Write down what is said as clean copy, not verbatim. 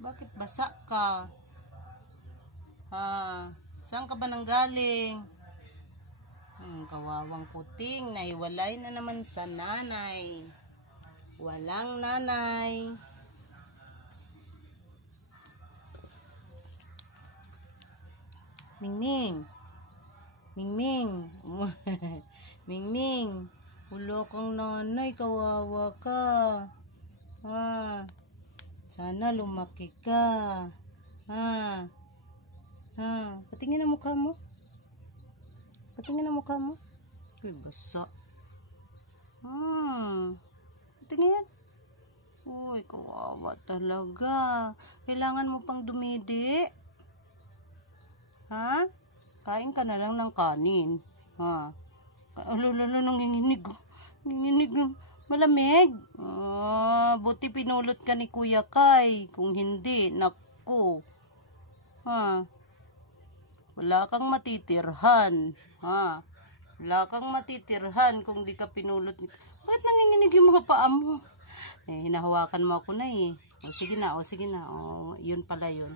Bakit basa ka? Saan ka ba nanggaling? Kawawang puting, naiwalay na naman sa nanay. Walang nanay. Mingming. Mingming. Mingming. Wala kang nanay, kawawa ka. Sana lumaki ka. Patingin ang mukha mo. Patingin ang mukha mo. Uy, basa. Patingin. Uy, kawawa talaga. Kailangan mo pang dumidi. Kain ka na lang ng kanin. Alala, nanginginig. Nanginginig. Malamig. Buti pinulot ka ni Kuya Kai. Kung hindi, naku. Wala kang matitirhan. Wala kang matitirhan kung di ka pinulot. Bakit nanginginig yung mga paa mo? Hinahawakan mo ako na eh. O sige na. Yun pala yun.